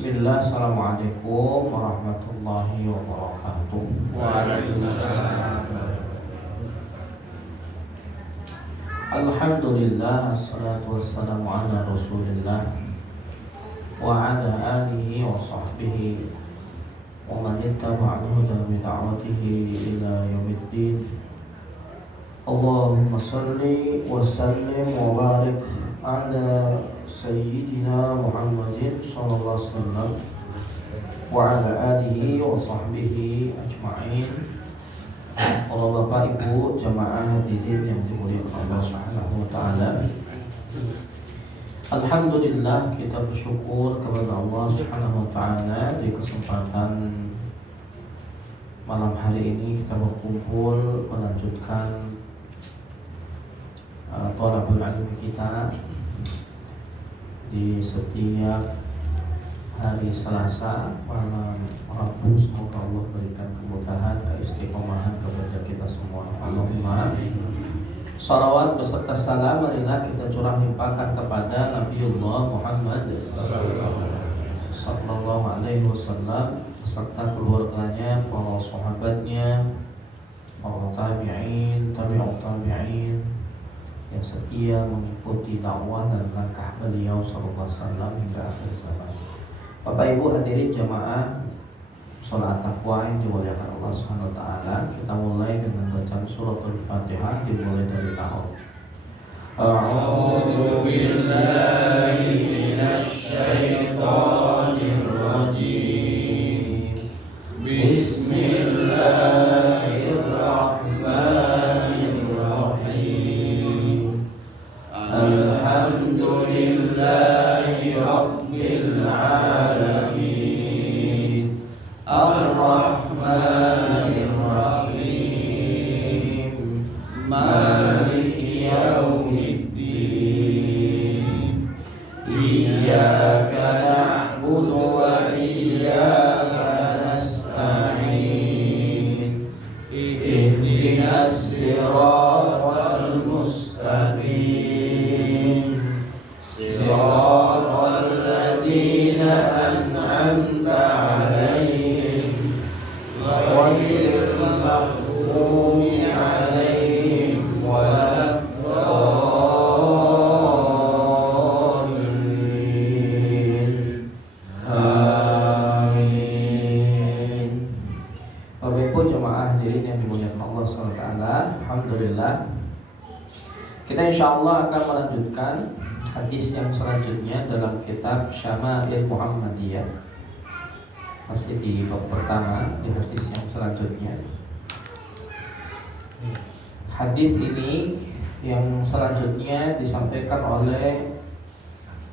Bismillah, Assalamualaikum warahmatullahi wabarakatuh. Waalaikumsalam. Alhamdulillah, assalatu wassalamu ala rasulillah wa ala alihi wa sahbihi wa man ittaba'a al-huda bi da'watihi ila yaumiddin. Allahumma salli wa sallim wa barik ala Sayyidina Muhammadin sallallahu alaihi wasallam wa ala alihi wa sahbihi ajma'in. Kalau Bapak Ibu jamaah hadirin yang dimuliakan Allah Subhanahu wa taala, alhamdulillah kita bersyukur kepada Allah Subhanahu wa taala di kesempatan malam hari ini kita berkumpul melanjutkan thalabul ilmi kita di setiap hari Selasa malam Rabu. Semoga Allah berikan kemudahan dan istiqomahan kepada kita semua. Allahumma amin. Salawat beserta salam marilah kita curah limpahkan kepada Nabiullah Muhammad sallallahu alaihi wasallam beserta keluarganya, para sahabatnya, para tabi'in, tabi'ut tabi'in yang setia mengikuti dakwah dan langkah beliau sallallahu alaihi wasallam hingga akhir zaman. Bapak Ibu hadirin jamaah salat taqwa yang dimuliakan Allah Subhanahu wa taala, kita mulai dengan bacaan suratul Fatihah dimulai dari ta'awudz. A'udzu billahi minasy syaithanir rajim. Bismillahirrahmanirrahim. Alhamdulillahi rabbil alamin. Ar-Rahmanir Rahim. Maliki yaumiddin. Iyyaka na'budu wa iyyaka nasta'in. Ihdinas siratal mustaqim. Siratal ladzina an'amta 'alaihim ghairil maghdubi 'alaihim waladdallin. Amin. Bapak Ibu jemaah hadirin yang dimuliakan Allah SWT, alhamdulillah kita insyaallah akan melanjutkan hadis yang selanjutnya dalam kitab Syama'il Muhammadiyah. Masih di bab pertama, di hadis yang selanjutnya. Hadis ini yang selanjutnya disampaikan oleh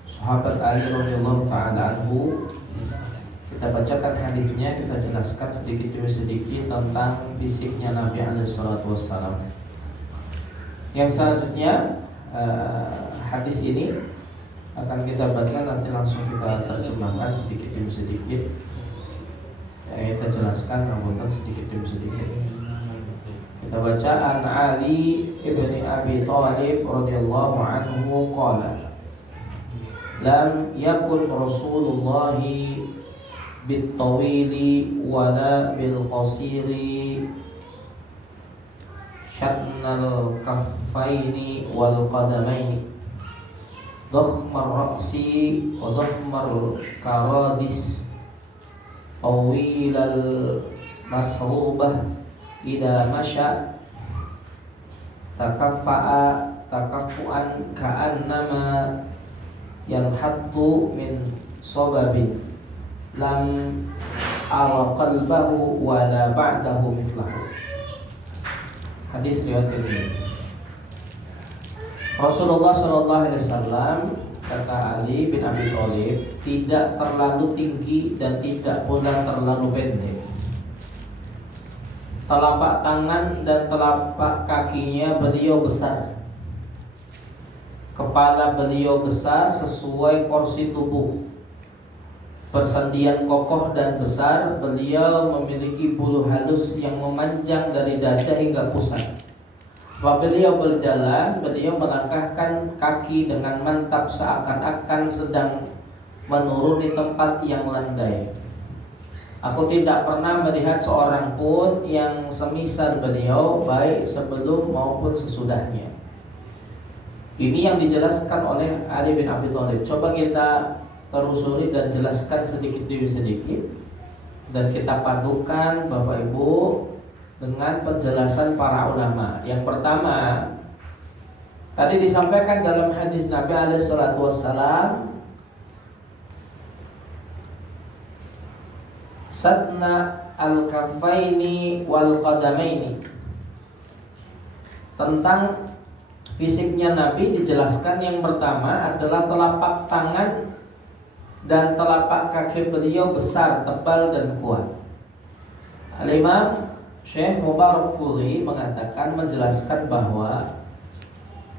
sahabat Ali radhiyallahu taala anhu. Kita bacakan hadisnya, kita jelaskan sedikit demi sedikit tentang fisiknya Nabi alaihi salatu wassalam. Yang selanjutnya hadis ini akan kita baca, nanti langsung kita terjemahkan sedikit demi sedikit. Kita jelaskan rangkuman sedikit demi sedikit. Kita baca an Ali ibni Abi Thalib radhiyallahu anhu qala lam yakun Rasulullah bit-tawili wala bil-qasiri syatnal kaffaini wal qadamaini dhakhmar ra'si wa dhakhmar karadis tawilal masrubah ida masya takaffa'a takaffu'an ka'annama yanhattu min sababin lam ara qalbahu wala ba'dahu mithlahu. Hadis riwayat Tirmidzi. Rasulullah sallallahu alaihi wasallam, kata Ali bin Abi Thalib, tidak terlalu tinggi dan tidak pula terlalu pendek. Telapak tangan dan telapak kakinya beliau besar. Kepala beliau besar sesuai porsi tubuh. Persendian kokoh dan besar. Beliau memiliki bulu halus yang memanjang dari dada hingga pusat. Apabila beliau berjalan, beliau melangkahkan kaki dengan mantap seakan-akan sedang menuruni tempat yang landai. Aku tidak pernah melihat seorang pun yang semisal beliau, baik sebelum maupun sesudahnya. Ini yang dijelaskan oleh Ali bin Abi Thalib. Coba kita telusuri dan jelaskan sedikit demi sedikit, dan kita padukan Bapak Ibu dengan penjelasan para ulama. Yang pertama, tadi disampaikan dalam hadis Nabi alaihi salatu wassalam, satna al-kaffaini wal qadamaini. Tentang fisiknya Nabi dijelaskan, yang pertama adalah telapak tangan dan telapak kaki beliau besar, tebal dan kuat. Al-Imam Syekh Mubarakfuri mengatakan, menjelaskan bahwa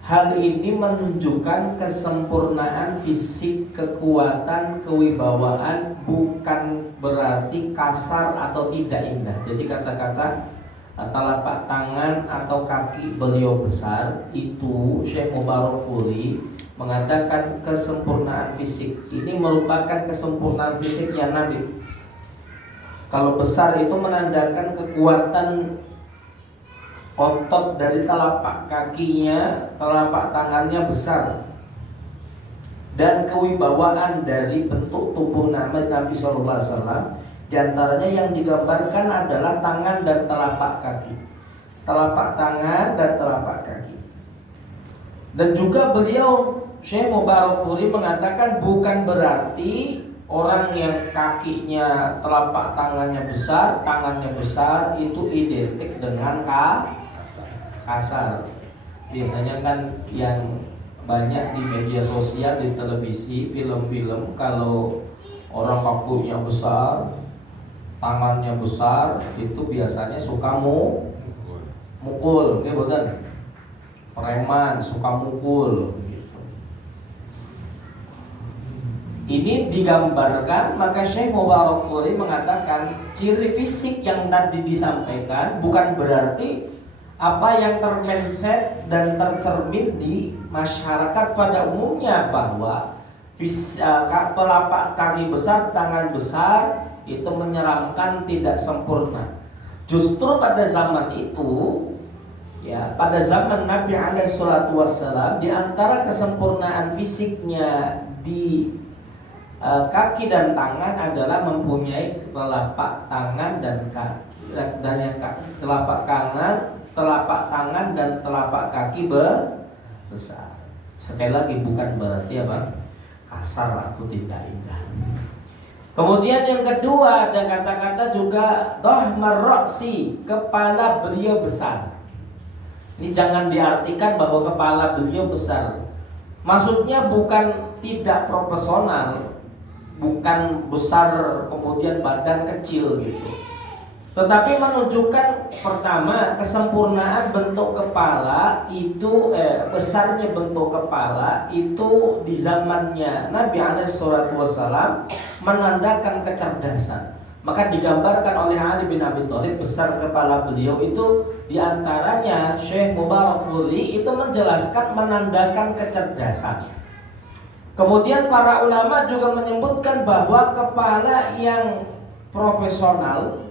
hal ini menunjukkan kesempurnaan fisik, kekuatan, kewibawaan, bukan berarti kasar atau tidak indah. Jadi kata-kata telapak tangan atau kaki beliau besar itu, Syekh Mubarakfuri mengatakan kesempurnaan fisik ini merupakan kesempurnaan fisiknya Nabi. Kalau besar itu menandakan kekuatan otot dari telapak kakinya, telapak tangannya besar, dan kewibawaan dari bentuk tubuh Nabi SAW. Di antaranya yang digambarkan adalah tangan dan telapak kaki, telapak tangan dan telapak kaki. Dan juga beliau Syekh Mubarakfuri mengatakan bukan berarti orang yang kakinya, telapak tangannya besar itu identik dengan kasar. Biasanya kan yang banyak di media sosial, di televisi, film-film, kalau orang kakinya besar, tangannya besar, itu biasanya suka mukul, ya betul. Preman suka mukul. Ini digambarkan, maka Syekh Mubarakfuri mengatakan ciri fisik yang tadi disampaikan bukan berarti apa yang termenset dan tercermin di masyarakat pada umumnya, bahwa telapak kaki besar, tangan besar itu menyeramkan, tidak sempurna. Justru pada zaman itu, ya, pada zaman Nabi alaihi salatu wassalam, di antara kesempurnaan fisiknya di kaki dan tangan adalah mempunyai telapak tangan dan kaki, dan yang telapak tangan dan telapak kaki besar. Sekali lagi bukan berarti apa kasar atau tidak indah. Kemudian yang kedua ada kata-kata juga dhahmar ra'si, kepala beliau besar. Ini jangan diartikan bahwa kepala beliau besar. Maksudnya bukan tidak proporsional, bukan besar kemudian badan kecil gitu. Tetapi menunjukkan pertama kesempurnaan bentuk kepala itu, besarnya bentuk kepala itu di zamannya Nabi SAW menandakan kecerdasan. Maka digambarkan oleh Ali bin Abi Thalib besar kepala beliau itu, diantaranya Syekh Mubarakfuri itu menjelaskan menandakan kecerdasan. Kemudian para ulama juga menyebutkan bahwa kepala yang profesional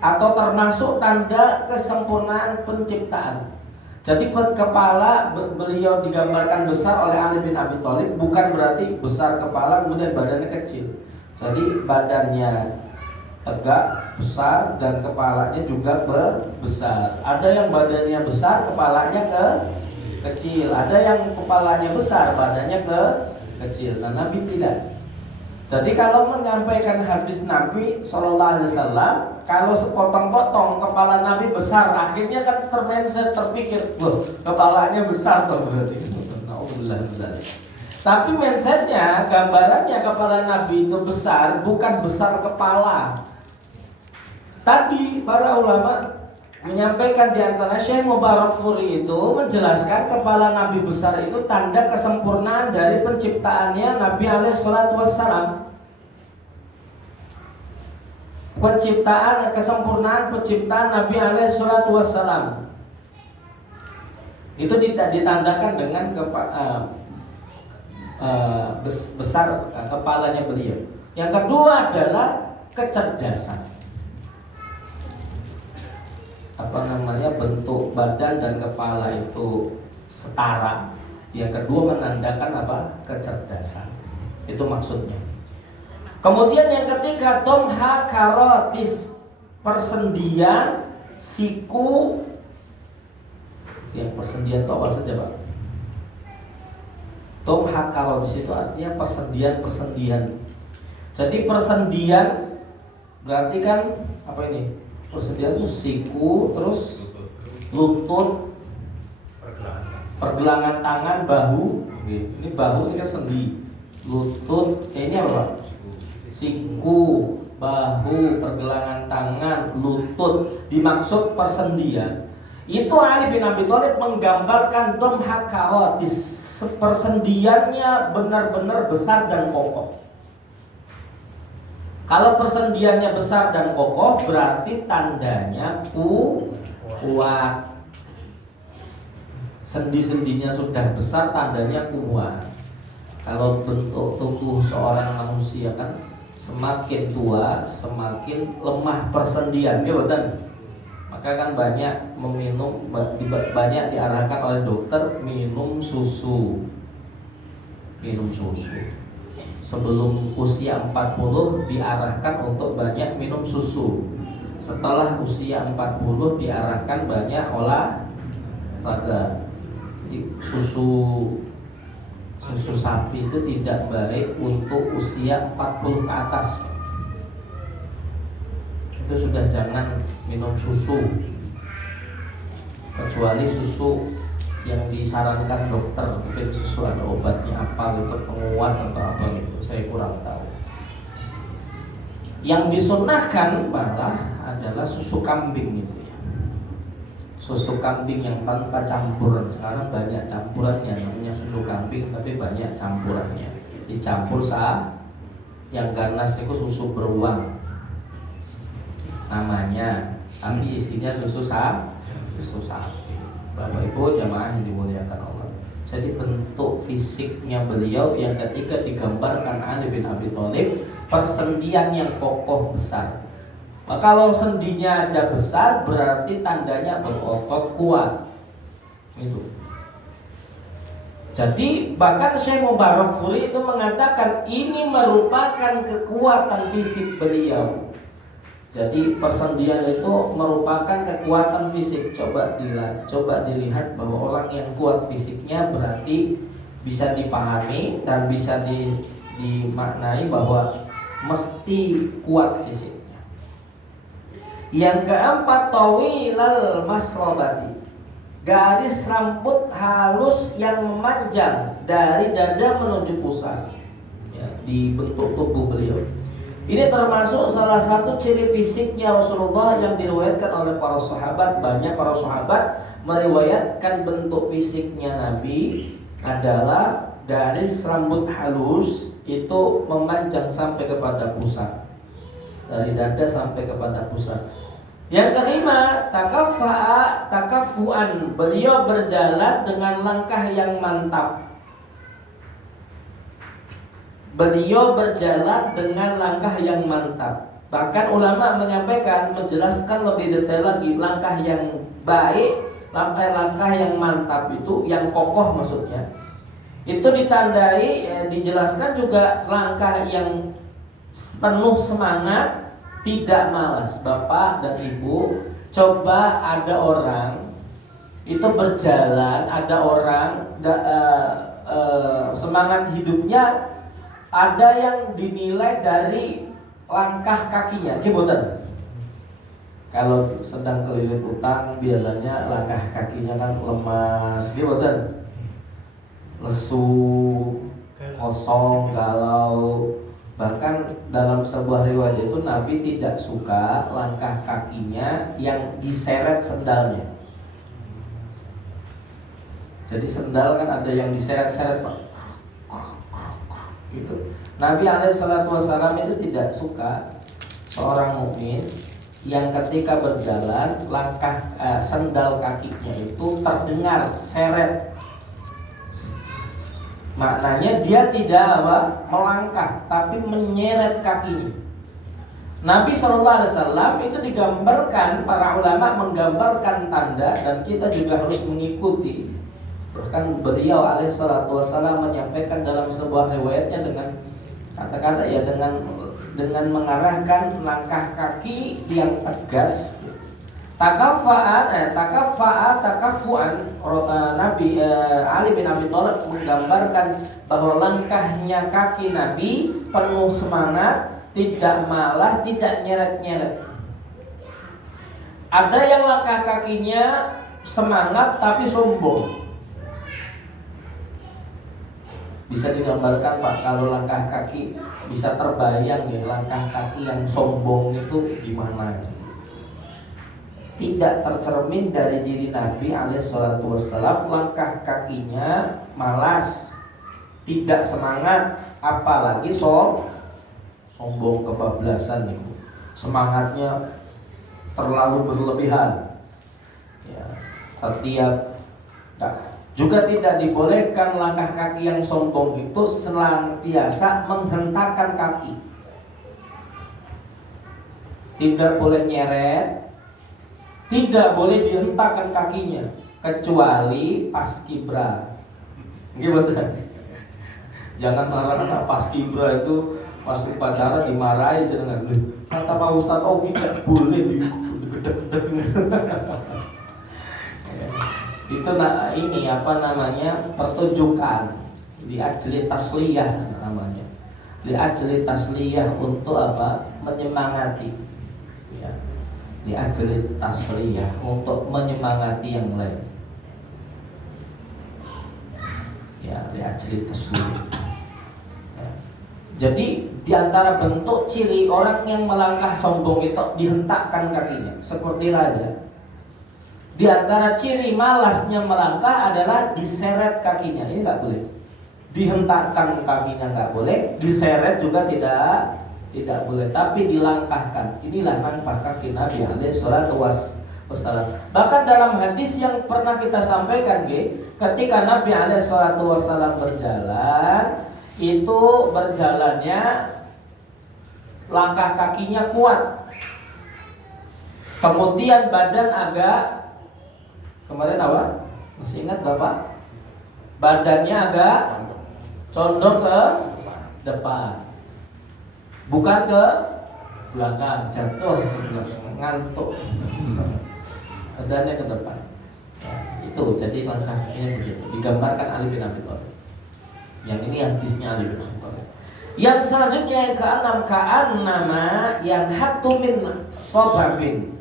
atau termasuk tanda kesempurnaan penciptaan. Jadi kepala beliau digambarkan besar oleh Ali bin Abi Thalib bukan berarti besar kepala kemudian badannya kecil. Jadi badannya tegak, besar, dan kepalanya juga besar. Ada yang badannya besar, kepalanya kecil. Ada yang kepalanya besar, badannya kecil. Nah, Nabi tidak. Jadi kalau menyampaikan hadis Nabi SAW, kalau sepotong-potong kepala Nabi besar, akhirnya kan terpikir, loh, kepalanya besar tuh berarti. Tapi mindsetnya, gambarannya kepala Nabi itu besar, bukan besar kepala. Tadi para ulama menyampaikan, di antara Syekh Mubarakfuri itu menjelaskan kepala Nabi besar itu tanda kesempurnaan dari penciptaannya Nabi SAW. Kesempurnaan penciptaan Nabi SAW itu ditandakan dengan besar kepalanya beliau. Yang kedua adalah kecerdasan. Bentuk badan dan kepala itu setara. Yang kedua menandakan kecerdasan. Itu maksudnya. Kemudian yang ketiga, tomha karotis, persendian siku. Yang persendian itu apa saja, Pak? Tomha karotis itu artinya persendian. Jadi persendian berarti kan apa ini? Persendian itu siku, terus lutut, pergelangan tangan, bahu. Ini bahu, ini kan sendi. Lutut, ini apa? Siku, bahu, pergelangan tangan, lutut. Dimaksud persendian. Itu Ali bin Abi Thalib menggambarkan domha karotis, persendiannya benar-benar besar dan kokoh. Kalau persendiannya besar dan kokoh berarti tandanya kuat. Sendi-sendinya sudah besar tandanya kuat. Kalau bentuk tubuh seorang manusia kan semakin tua semakin lemah persendian, betul? Maka kan banyak diarahkan oleh dokter minum susu. Sebelum usia 40 diarahkan untuk banyak minum susu. Setelah usia 40 diarahkan banyak olahraga. Susu sapi itu tidak baik untuk usia 40 ke atas. Itu sudah jangan minum susu, kecuali susu yang disarankan dokter, mungkin susu ada obatnya apa gitu, penguat atau apa gitu, saya kurang tahu. Yang disunahkan malah adalah susu kambing itu ya. Susu kambing yang tanpa campuran. Sekarang banyak campurannya, namanya susu kambing tapi banyak campurannya. Dicampur yang ganas itu susu beruang namanya, tapi isinya susu sapi. Bapak Ibu jamaah yang dimuliakan Allah. Jadi bentuk fisiknya beliau yang ketiga digambarkan Ali bin Abi Thalib, persendian yang kokoh besar. Maka kalau sendinya aja besar berarti tandanya berotot kuat. Itu. Jadi bahkan Syekh Mubarakfuri itu mengatakan ini merupakan kekuatan fisik beliau. Jadi persendian itu merupakan kekuatan fisik. Coba dilihat bahwa orang yang kuat fisiknya berarti bisa dipahami dan bisa dimaknai bahwa mesti kuat fisiknya. Yang keempat, tawilal masrobati, garis rambut halus yang memanjang dari dada menuju pusat ya, di bentuk tubuh beliau. Ini termasuk salah satu ciri fisiknya Rasulullah yang diriwayatkan oleh para sahabat. Banyak para sahabat meriwayatkan bentuk fisiknya Nabi adalah garis rambut halus itu memanjang sampai kepada pusat, dari dada sampai kepada pusat. Yang kelima, takafuan, beliau berjalan dengan langkah yang mantap. Beliau berjalan dengan langkah yang mantap. Bahkan ulama menjelaskan lebih detail lagi, langkah yang baik, langkah yang mantap itu, yang kokoh maksudnya. Itu ditandai, dijelaskan juga langkah yang penuh semangat, tidak malas. Bapak dan Ibu, coba ada orang itu berjalan, ada orang semangat hidupnya ada yang dinilai dari langkah kakinya, gimana? Kalau sedang keliling utang biasanya langkah kakinya kan lemas, gimana? Lesu, kosong, galau. Bahkan dalam sebuah riwayat itu Nabi tidak suka langkah kakinya yang diseret sendalnya. Jadi sendal kan ada yang diseret-seret, Pak. Gitu. Nabi SAW itu tidak suka seorang mukmin yang ketika berjalan langkah sendal kakinya itu terdengar seret. Maknanya dia tidak melangkah, tapi menyeret kakinya. Nabi SAW itu digambarkan, para ulama menggambarkan tanda, dan kita juga harus mengikuti. Bahkan beliau alaihissalam menyampaikan dalam sebuah riwayatnya dengan kata-kata ya, dengan mengarahkan langkah kaki yang tegas. Takafuan, Nabi Ali bin Abi Thalib menggambarkan bahwa langkahnya kaki Nabi penuh semangat, tidak malas, tidak nyeret-nyeret. Ada yang langkah kakinya semangat tapi sombong. Bisa digambarkan Pak, kalau langkah kaki bisa terbayang ya, langkah kaki yang sombong itu gimana? Tidak tercermin dari diri Nabi alaihissalam. Langkah kakinya malas, tidak semangat, apalagi sombong, kebablasan itu. Semangatnya terlalu berlebihan ya, juga tidak dibolehkan langkah kaki yang sombong itu senantiasa menghentakkan kaki. Tidak boleh nyeret, tidak boleh dihentakkan kakinya, kecuali pas kibra. Gimana? Jangan marah-marah pas kibra itu pas upacara dimarahi jangan. Kata Pak Ustadz, oh tidak boleh digedek-gedek. Itu ini apa namanya, pertunjukan di ajli tasliyah namanya, di ajli tasliyah, untuk apa, menyemangati ya, di ajli tasliyah, untuk menyemangati yang lain ya, di ajli tasliyah ya. Jadi di antara bentuk ciri orang yang melangkah sombong itu dihentakkan kakinya seperti raja. Di antara ciri malasnya melangkah adalah diseret kakinya. Ini nggak boleh. Dihentakkan kakinya nggak boleh, diseret juga tidak boleh, tapi dilangkahkan. Inilah langkah kaki Nabi alaihissalam. Bahkan dalam hadis yang pernah kita sampaikan, ketika Nabi alaihissalam berjalan, itu berjalannya langkah kakinya kuat, kemudian badan agak, kemarin apa? Masih ingat Bapak? Badannya agak condong ke depan, bukan ke belakang, jatuh, ngantuk. Badannya ke depan ya, itu jadi langkahnya begitu. Digambarkan Ali bin Abi Thalib. Yang ini hadisnya Ali bin Abi Thalib. Yang selanjutnya yang keenam, ka'annama yang hatu min sobabin.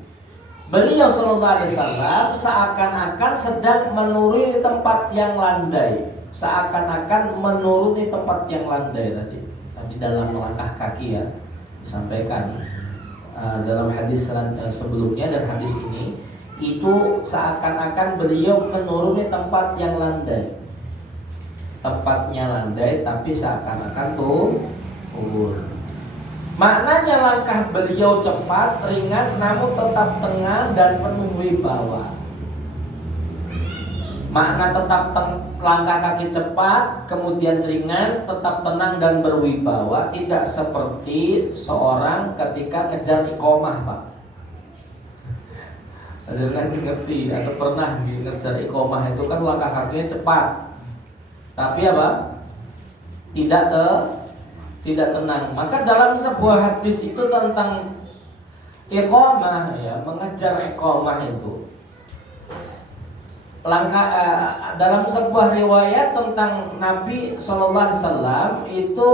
Beliau sallallahu alaihi wasallam seakan-akan sedang menuruni tempat yang landai. Seakan-akan menuruni tempat yang landai tadi. Tapi dalam langkah kaki ya, disampaikan dalam hadis sebelumnya dan hadis ini, itu seakan-akan beliau menuruni tempat yang landai. Tempatnya landai tapi seakan-akan turun. Maknanya langkah beliau cepat, ringan, namun tetap tengah dan penuh wibawa. Makna tetap langkah kaki cepat, kemudian ringan, tetap tenang dan berwibawa. Tidak seperti seorang ketika ngejar iqomah, Pak. Ada yang ngerti atau pernah ngejar iqomah itu kan langkah kakinya cepat, tapi apa? Tidak tenang. Maka dalam sebuah hadis itu tentang iqamah ya, mengejar iqamah itu. Dalam sebuah riwayat tentang Nabi SAW itu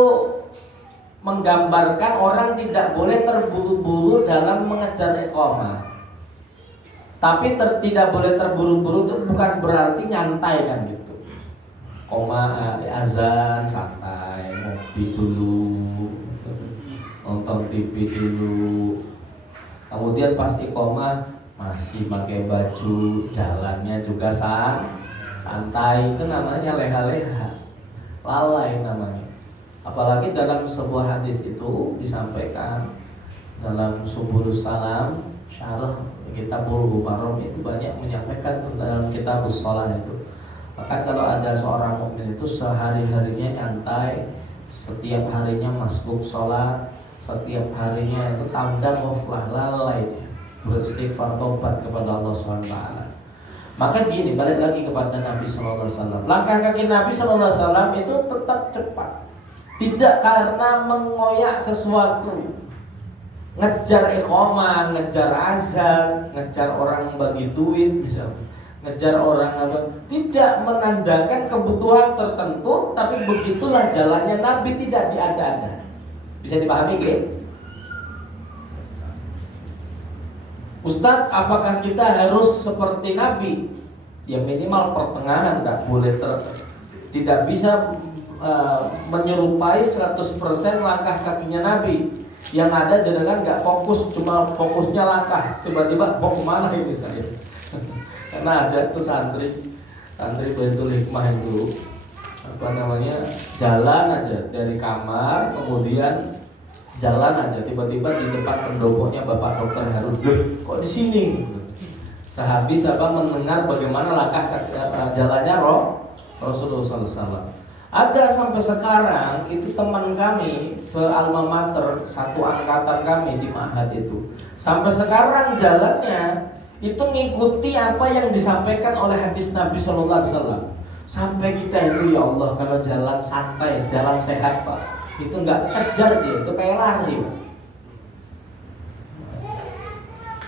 menggambarkan orang tidak boleh terburu-buru dalam mengejar iqamah. Tapi tidak boleh terburu-buru itu bukan berarti nyantai kan gitu. Koma azan santai, ngopi dulu, nonton TV dulu. Kemudian pas iqomah masih pakai baju, jalannya juga santai. Itu namanya leha-leha, lalai namanya. Apalagi dalam sebuah hadis itu disampaikan dalam Subulus Salam, syarah kitab Bulughul Maram itu banyak menyampaikan dalam kitab shalah itu, Bahkan kalau ada seorang mukmin itu sehari-harinya nyantai, setiap harinya masbuk sholat, setiap harinya itu tanda ghaflah, lalai, beristighfar tobat kepada Allah SWT. Maka gini, balik lagi kepada Nabi SAW. Langkah kaki Nabi SAW itu tetap cepat, tidak karena mengoyak sesuatu, ngejar iqamah, ngejar azan, ngejar orang bagi duit, misalnya ngejar orang apa, tidak menandakan kebutuhan tertentu, tapi begitulah jalannya Nabi, tidak diada-ada. Bisa dipahami gak? Ustadz, apakah kita harus seperti Nabi? Ya minimal pertengahan, nggak boleh tidak bisa menyerupai 100% langkah kakinya Nabi. Yang ada jenengan nggak fokus, cuma fokusnya langkah, tiba-tiba mau kemana ini saya? Karena ada tuh santri Baitul Hikmah itu jalan aja dari kamar, kemudian jalan aja, tiba-tiba di depan pendopoknya Bapak Dokter Harun, kok di sini? Sehabis mendengar bagaimana langkah jalannya Rasulullah SAW. Ada sampai sekarang itu teman kami se-alma mater, satu angkatan kami di Ma'had itu, sampai sekarang jalannya itu mengikuti apa yang disampaikan oleh hadis Nabi Sallallahu Alaihi Wasallam. Sampai kita itu, ya Allah, kalau jalan santai, jalan sehat Pak, itu nggak kejar dia, itu kayak lari Pak.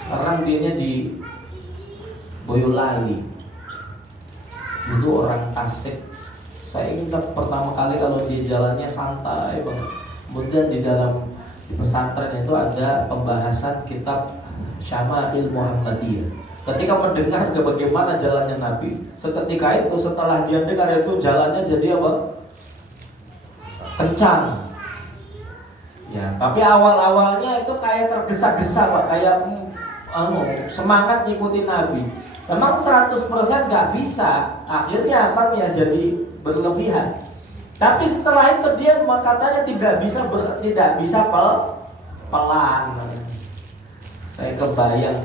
Sekarang dia di Boyolali, itu orang Tasik. Saya ingat pertama kali kalau di jalannya santai banget. Kemudian di dalam pesantren itu ada pembahasan kitab Syama'il Muhammadiyah. Ketika mendengar bagaimana jalannya Nabi, seketika itu setelah dia dengar itu jalannya jadi apa? Kencang. Ya, tapi awal-awalnya itu kayak tergesa-gesa Pak, kayak semangat ngikutin Nabi. Memang 100% nggak bisa, akhirnya kan ya jadi berlebihan. Tapi setelah itu dia katanya tidak bisa pelan. Saya kebayang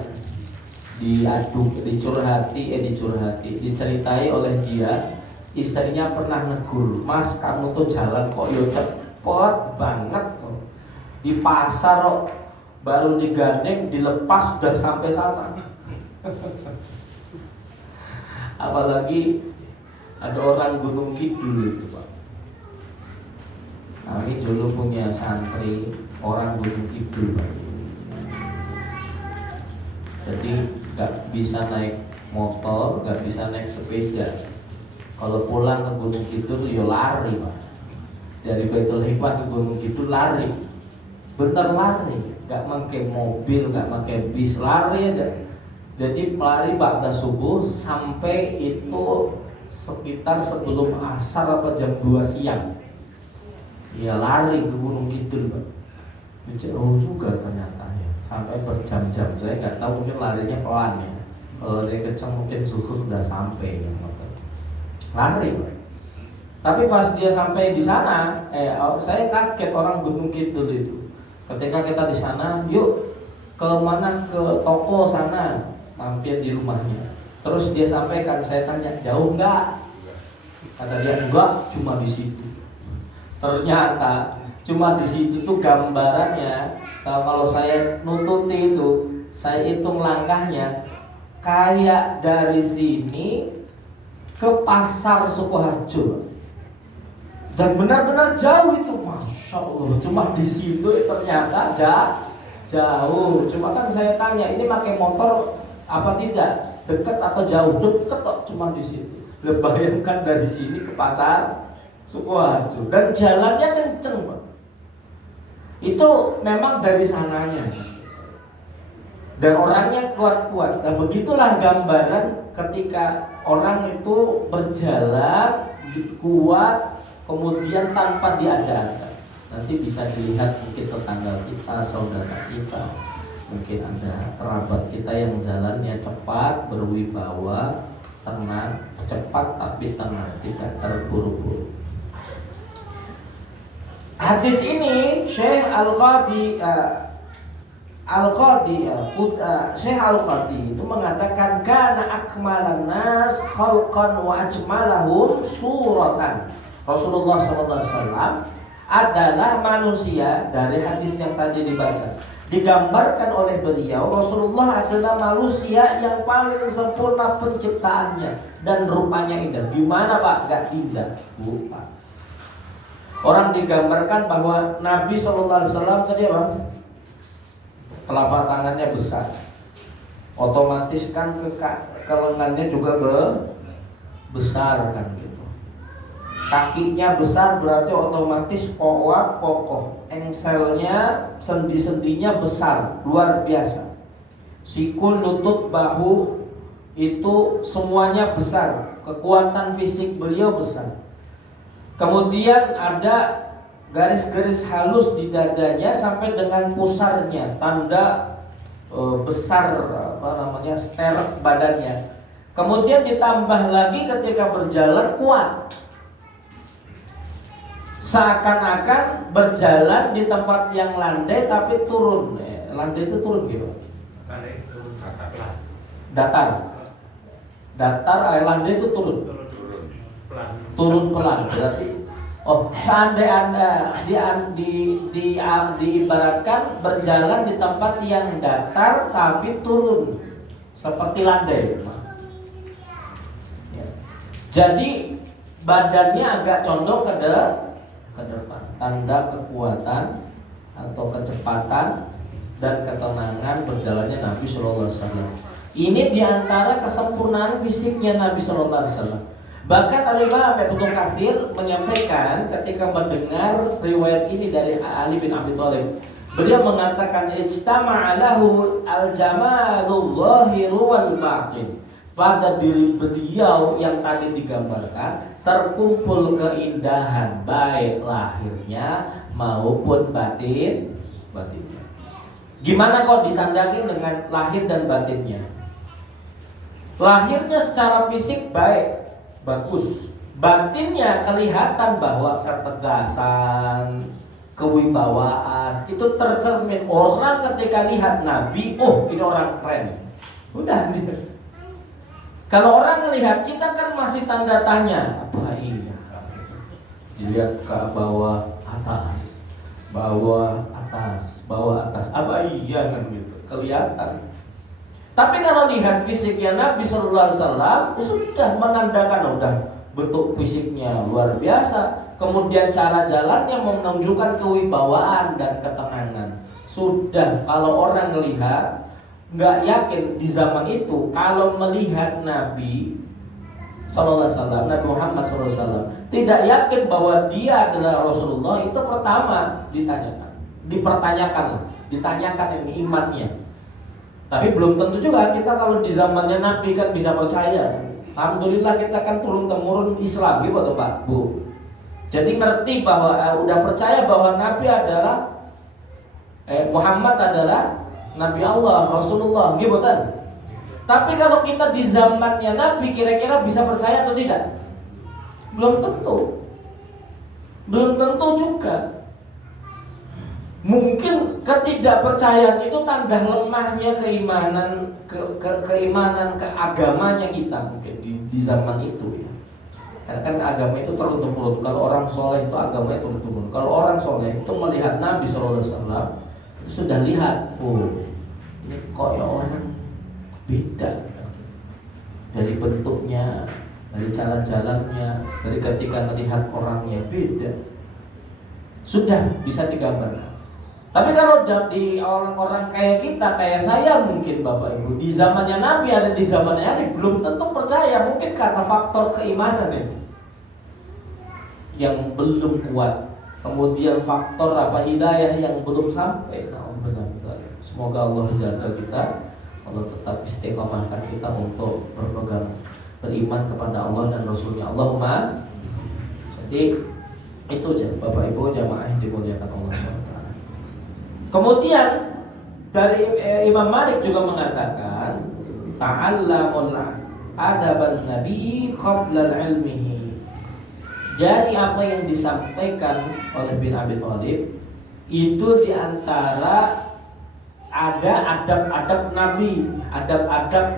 diceritai oleh dia, istrinya pernah negur, Mas kamu tuh jalan kok yo cepet banget, di pasar baru digandeng dilepas sudah sampai sana. Apalagi ada orang Gunung Kidul itu Pak. Nah, ini dulu punya santri orang Gunung Kidul Pak. Jadi nggak bisa naik motor, nggak bisa naik sepeda. Kalau pulang ke Gunung Kidul ya lari Pak. Dari Baitul Hikmah ke Gunung Kidul lari, bentar lari, nggak pakai mobil, nggak pakai bis, lari aja. Jadi lari pada subuh sampai itu sekitar sebelum asar apa jam 2 siang. Ya lari ke Gunung Kidul Pak. Jauh juga ternyata ya. Sampai berjam-jam, saya nggak tahu, mungkin larinya pelan ya. Kalau dia kencang mungkin zuhur sudah sampai ya. Lari Pak. Tapi pas dia sampai di sana, saya kaget orang Gunung Kidul itu. Ketika kita di sana, yuk ke mana, ke toko sana, mampir di rumahnya. Terus dia sampaikan, saya tanya, jauh enggak? Kata dia, enggak, cuma di situ. Ternyata cuma di situ tuh gambarannya. Kalau saya nututi itu, saya hitung langkahnya, kayak dari sini ke pasar Sukoharjo. Dan benar-benar jauh itu, Masya Allah. Cuma di situ ternyata jauh. Cuma kan saya tanya, ini pakai motor apa tidak? Dekat atau jauh? Dekat kok, cuma di situ. Bayangkan dari sini ke pasar Sukoharjo dan jalannya kenceng Pak. Itu memang dari sananya. Dan orangnya kuat-kuat. Dan begitulah gambaran ketika orang itu berjalan kuat, kemudian tanpa diada-ada. Nanti bisa dilihat mungkin tetangga kita, saudara kita, mungkin ada kerabat kita yang jalannya cepat, berwibawa, tenang, cepat tapi tenang, tidak terburu-buru. Hadis ini Syekh Al-Qadi Al-Qadi, Syekh Al-Qadi itu mengatakan kana akmalan nas khalqan wa ajmalahum suratan. Rasulullah SAW adalah manusia, dari hadis yang tadi dibaca, digambarkan oleh beliau, Rasulullah adalah manusia yang paling sempurna penciptaannya dan rupanya indah. Gimana Pak? Gak indah, Pak. Orang digambarkan bahwa Nabi SAW tadi apa? Telapak tangannya besar, otomatis kan ke lengannya juga besar kan gitu. Kakinya besar berarti otomatis kuat kokoh. Engselnya, sendi-sendinya besar, luar biasa. Sikul, lutut, bahu itu semuanya besar. Kekuatan fisik beliau besar. Kemudian ada garis-garis halus di dadanya sampai dengan pusarnya, tanda besar sterek badannya. Kemudian ditambah lagi ketika berjalan kuat, seakan-akan berjalan di tempat yang landai tapi turun. Landai itu turun gitu. Datar, landai itu turun. Turun pelan. Berarti seandainya diibaratkan berjalan di tempat yang datar tapi turun seperti landai. Ya. Jadi badannya agak condong ke depan, tanda kekuatan atau kecepatan dan ketenangan berjalannya Nabi Sallallahu Alaihi Wasallam. Ini diantara kesempurnaan fisiknya Nabi Sallallahu Alaihi Wasallam. Bahkan Al-Imam Ibnu Katsir menyampaikan ketika mendengar riwayat ini dari Ali bin Abi Thalib, beliau mengatakan ijtama'a lahu al-jamalul zahir wal batin. Pada diri beliau yang tadi digambarkan terkumpul keindahan baik lahirnya maupun batinnya. Gimana kok ditandai dengan lahir dan batinnya? Lahirnya secara fisik baik, bagus. Batinnya kelihatan bahwa ketegasan, kewibawaan itu tercermin. Orang ketika lihat Nabi, oh ini orang keren. Udah gitu. Kalau orang melihat kita kan masih tanda tanya, apa iya? Dilihat ke bawah atas, bawah atas, bawah atas, apa iya kan gitu. Kelihatan. Tapi kalau lihat fisiknya Nabi Sallallahu Alaihi Wasallam sudah menandakan udah bentuk fisiknya luar biasa. Kemudian cara jalannya menunjukkan kewibawaan dan ketenangan. Sudah kalau orang melihat, nggak yakin di zaman itu kalau melihat Nabi Sallallahu Alaihi Wasallam, Nabi Muhammad Sallallahu Alaihi Wasallam, tidak yakin bahwa dia adalah Rasulullah, itu pertama ditanyakan ini imannya. Tapi belum tentu juga kita kalau di zamannya Nabi kan bisa percaya. Alhamdulillah kita kan turun temurun Islam gitu Pak Bu. Jadi ngerti bahwa udah percaya bahwa Nabi adalah Muhammad adalah Nabi Allah, Rasulullah gitu kan. Tapi kalau kita di zamannya Nabi kira-kira bisa percaya atau tidak? Belum tentu. Belum tentu juga. Mungkin ketidakpercayaan itu tanda lemahnya keimanan keimanan keagamanya kita mungkin di zaman itu ya. Karena kan agama itu turun-temurun. Kalau orang soleh itu agamanya turun-temurun. Kalau orang soleh itu melihat Nabi Sallallahu Alaihi Wasallam itu sudah lihat, oh ini kok ya orang beda dari bentuknya, dari cara jalannya, dari ketika melihat orangnya beda. Sudah bisa digambarkan. Tapi kalau di orang-orang kayak kita, kayak saya mungkin Bapak Ibu, di zamannya Nabi ada di zamannya Nabi belum tentu percaya, mungkin karena faktor keimanan yang belum kuat. Kemudian faktor hidayah yang belum sampai. Nah, benar-benar. Semoga Allah jaga kita, Allah tetap istiqomahkan kita untuk berpegang beriman kepada Allah dan Rasulnya. Allahumma. Jadi itu aja Bapak Ibu jamaah yang dimuliakan Allah. Kemudian dari Imam Malik juga mengatakan ta'allamul adaban nabi qabla ilmihi. Dari apa yang disampaikan oleh bin Abi Thalib itu diantara ada adab-adab Nabi, adab-adab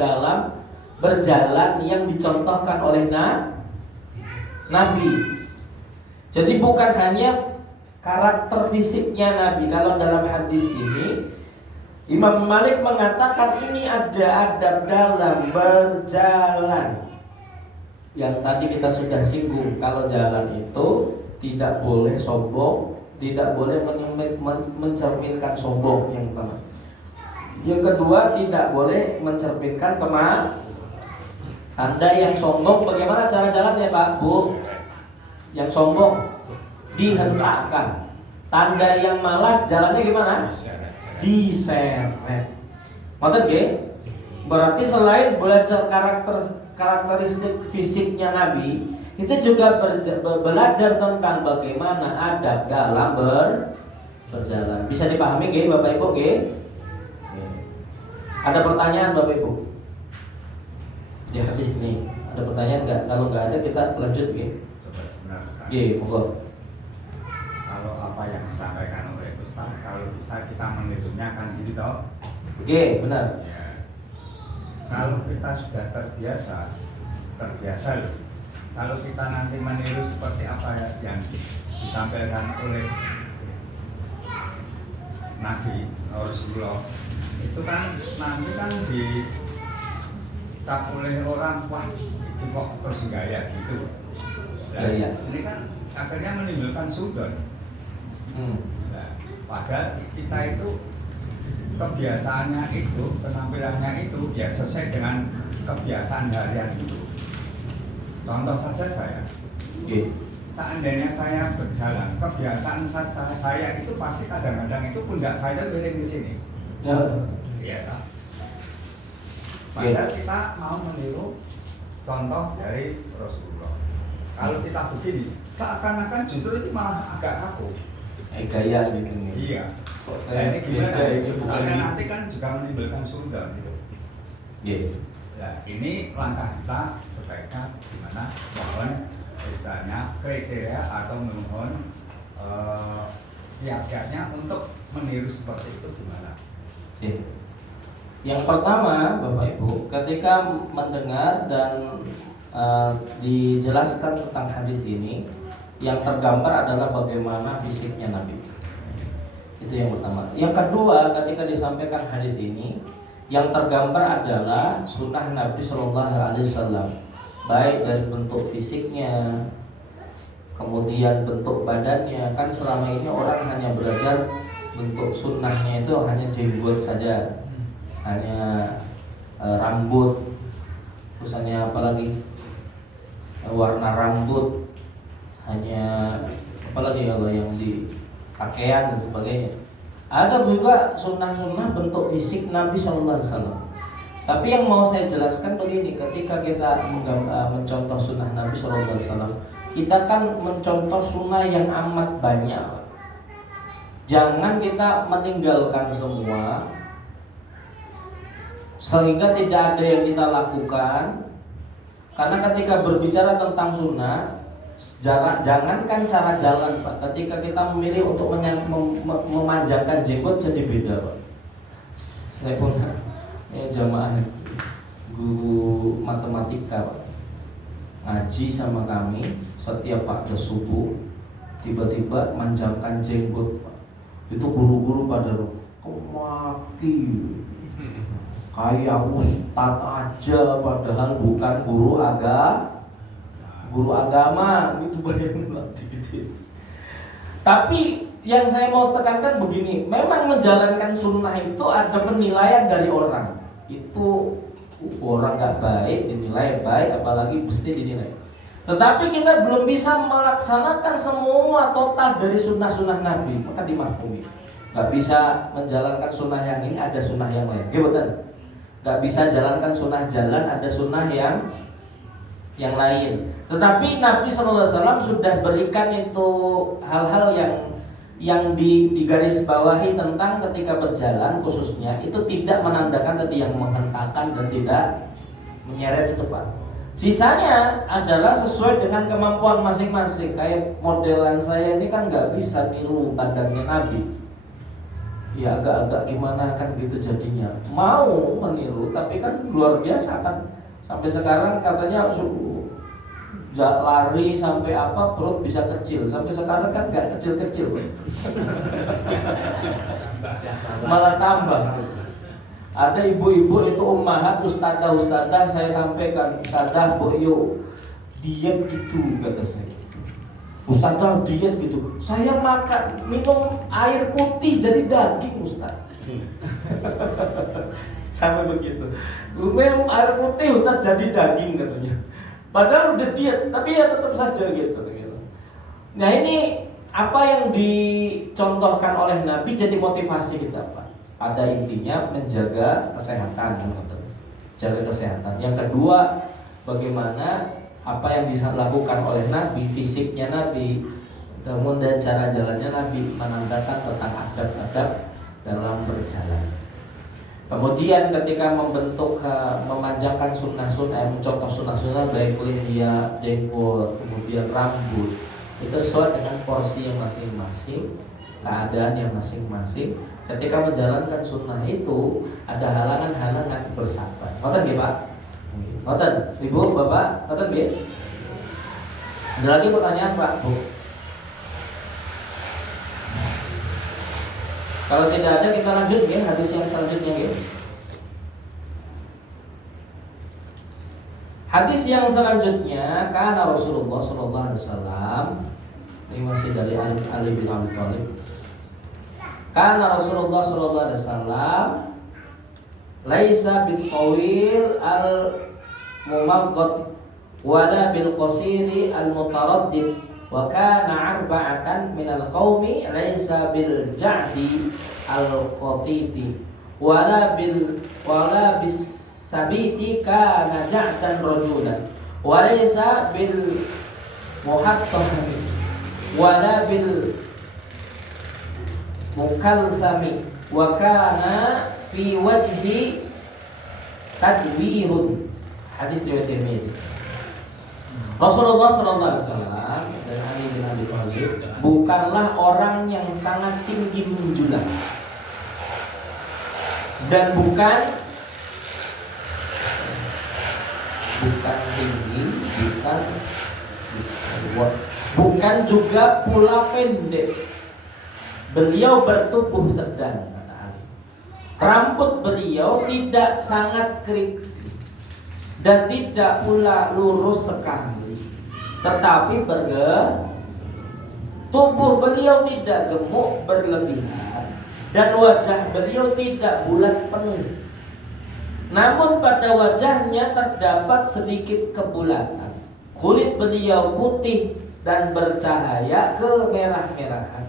dalam berjalan yang dicontohkan oleh Nabi. Jadi bukan hanya karakter fisiknya Nabi. Kalau dalam hadis ini Imam Malik mengatakan ini ada adab dalam berjalan. Yang tadi kita sudah singgung, kalau jalan itu tidak boleh sombong, tidak boleh mencerminkan sombong yang pertama. Yang kedua, tidak boleh mencerminkan tanda yang sombong. Bagaimana cara jalannya Pak Bu? Yang sombong dihentakkan. Tanda yang malas jalannya gimana? Diseret. Maksud nggih? Berarti selain belajar karakteristik fisiknya Nabi, itu juga belajar tentang bagaimana adab dalam berjalan. Bisa dipahami nggih Bapak Ibu nggih? Ada pertanyaan Bapak Ibu? Di hadis ini ada pertanyaan nggak? Kalau nggak ada kita lanjut nggih. Coba sebentar. Nggih, monggo. Kalau apa yang disampaikan oleh Ustaz, kalau bisa kita menirunya kan gitu toh. Oke, benar. Ya. Kalau kita sudah terbiasa loh. Kalau kita nanti meniru seperti apa yang disampaikan oleh Nabi Rasulullah, itu kan nanti kan dicap oleh orang, wah itu kok terus gaya gitu. Nah, ini kan akhirnya menimbulkan sudon. Nah, padahal kita itu kebiasaannya itu, penampilannya itu ya sesuai dengan kebiasaan harian itu. Contoh saja saya, seandainya saya berjalan, kebiasaan saya itu pasti kadang-kadang itu pundak saya miring di sini. Iya kan? Padahal kita mau meniru contoh dari Rasulullah. Kalau kita begini, seakan-akan justru itu malah agak kaku. Gaya gitu. Iya. Nah, ini gimana? Soalnya nanti kan juga menimbulkan sudon gitu. Nah, ini langkah kita sebaiknya gimana? Mohon istilahnya kriteria atau mohon kiat-kiatnya untuk meniru seperti itu gimana? Yang pertama, Bapak Ibu, ketika mendengar dan dijelaskan tentang hadis ini, yang tergambar adalah bagaimana fisiknya Nabi. Itu yang pertama. Yang kedua, ketika disampaikan hadis ini, yang tergambar adalah sunnah Nabi Shallallahu Alaihi Wasallam, baik dari bentuk fisiknya, kemudian bentuk badannya. Kan selama ini orang hanya belajar bentuk sunnahnya itu hanya jenggot saja, hanya rambut, terus hanya apalagi warna rambut, hanya apalagi kalau yang di pakaian dan sebagainya. Ada juga sunnah-sunnah bentuk fisik Nabi Shallallahu Alaihi Wasallam. Tapi yang mau saya jelaskan begini, ketika kita mencontoh sunnah Nabi Shallallahu Alaihi Wasallam, kita kan mencontoh sunnah yang amat banyak. Jangan kita meninggalkan semua sehingga tidak ada yang kita lakukan. Karena ketika berbicara tentang sunnah, jangankan cara jalan Pak, ketika kita memilih untuk memanjangkan jenggot jadi beda Pak. Saya punya jamaah guru matematika Pak, ngaji sama kami setiap waktu subuh, tiba-tiba manjangkan jenggot Pak. Itu guru-guru pada maki kayak ustadz aja, padahal bukan guru agama itu bayangin gitu. Tapi yang saya mau tekankan begini, memang menjalankan sunnah itu ada penilaian dari orang. Itu orang gak baik dinilai baik, apalagi mesti dinilai. Tetapi kita belum bisa melaksanakan semua total dari sunnah-sunnah Nabi, maka dimaklumi. Gak bisa menjalankan sunnah yang ini, ada sunnah yang lain. Betul? Gak bisa jalankan sunnah jalan, ada sunnah yang lain. Tetapi Nabi SAW sudah berikan itu hal-hal yang digarisbawahi tentang ketika berjalan, khususnya itu tidak menandakan tadi yang menghentakkan dan tidak menyeret itu Pak. Sisanya adalah sesuai dengan kemampuan masing-masing. Kayak modelan saya ini kan nggak bisa niru badannya Nabi. ya agak-agak gimana kan gitu jadinya. Mau meniru tapi kan luar biasa kan. Sampai sekarang katanya lari sampai apa perut bisa kecil. Sampai sekarang kan nggak kecil-kecil. Malah tambah. Ada ibu-ibu itu ummahat, ustadzah saya sampaikan, ustadzah bu yuk diet gitu kata saya. Ustadzah diet gitu. Saya makan minum air putih jadi daging ustadz. Sampai begitu. Minum air putih ustadz jadi daging katanya. Padahal udah diet, tapi ya tetap saja gitu. Nah ini apa yang dicontohkan oleh Nabi jadi motivasi kita Pak. Pada intinya menjaga kesehatan, jaga kesehatan. Yang kedua, bagaimana apa yang bisa dilakukan oleh Nabi, fisiknya Nabi, kemudian cara jalannya Nabi menandakan tentang adab-adab dalam berjalan. Kemudian ketika membentuk, memanjangkan sunnah-sunnah, mencontoh sunnah-sunnah baik lihya, jenggot, kemudian rambut, itu sesuai dengan porsi yang masing-masing, keadaan yang masing-masing. Ketika menjalankan sunnah itu ada halangan-halangan bersabar. Ngoten nggih Pak? Ngoten, Ibu, Bapak, ngoten nggih? Ada lagi pertanyaan Pak, Bu? Kalau tidak ada kita lanjut ya hadis yang selanjutnya ya. Hadis yang selanjutnya karena Rasulullah sallallahu alaihi wasallam, ini masih dari Ali bin Abi Thalib. Karena Rasulullah sallallahu alaihi wasallam laisa bil tawil al mumaghad wala bil qasiri al mutaraddid wa kana arba'atan minal qaumi laisa bil ja'di al qatiti wala bis sabiti kana ja'dan rajulan wa laisa bil muhattami wala bil mukalthami wa kana fi wajhi tadbirun. Hadis riwayat Tirmidzi. Rasulullah sallallahu alaihi wasallam dan Ali bin Abi Thalib bukanlah orang yang sangat tinggi menjulang dan bukan tinggi, bukan juga pula pendek. Beliau bertubuh sedang, kata Ali. Rambut beliau tidak sangat keriting dan tidak pula lurus sekali, tetapi tubuh beliau tidak gemuk berlebihan dan wajah beliau tidak bulat penuh. Namun pada wajahnya terdapat sedikit kebulatan. Kulit beliau putih dan bercahaya kemerah-merahan.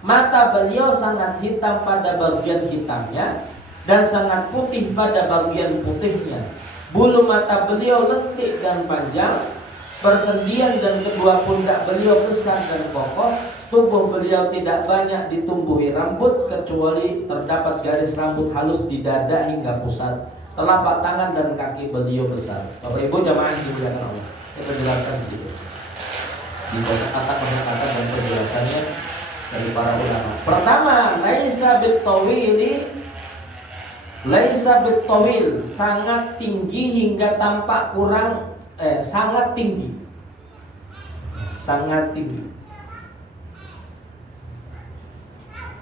Mata beliau sangat hitam pada bagian hitamnya dan sangat putih pada bagian putihnya. Bulu mata beliau lentik dan panjang, persendian dan kedua pundak beliau besar dan kokoh. Tubuh beliau tidak banyak ditumbuhi rambut kecuali terdapat garis rambut halus di dada hingga pusat. Telapak tangan dan kaki beliau besar. Bapak Ibu jamaah dimuliakan Allah. Kita jelaskan sedikit. Di kata-kata dan penjelasannya dari para ulama. Pertama, laisa bitawil, sangat tinggi hingga tampak kurang, sangat tinggi.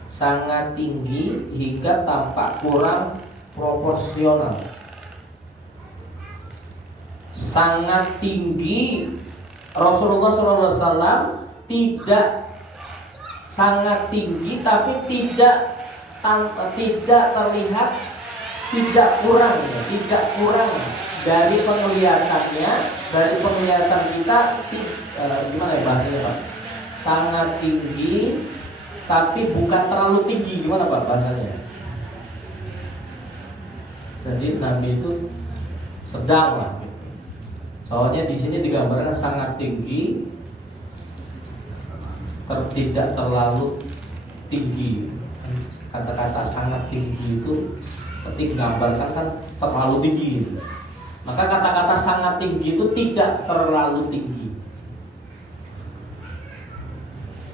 Sangat tinggi hingga tampak kurang proporsional. Sangat tinggi. Rasulullah SAW tidak sangat tinggi tapi tidak terlihat tidak kurang dari penglihatannya, dari penglihatan kita gimana ya bahasanya Pak? Sangat tinggi tapi bukan terlalu tinggi, gimana Pak bahasanya? Jadi Nabi itu sedang lah. Soalnya di sini digambarkan sangat tinggi, tidak terlalu tinggi. Kata-kata sangat tinggi itu digambarkan kan terlalu tinggi. Maka kata-kata sangat tinggi itu tidak terlalu tinggi.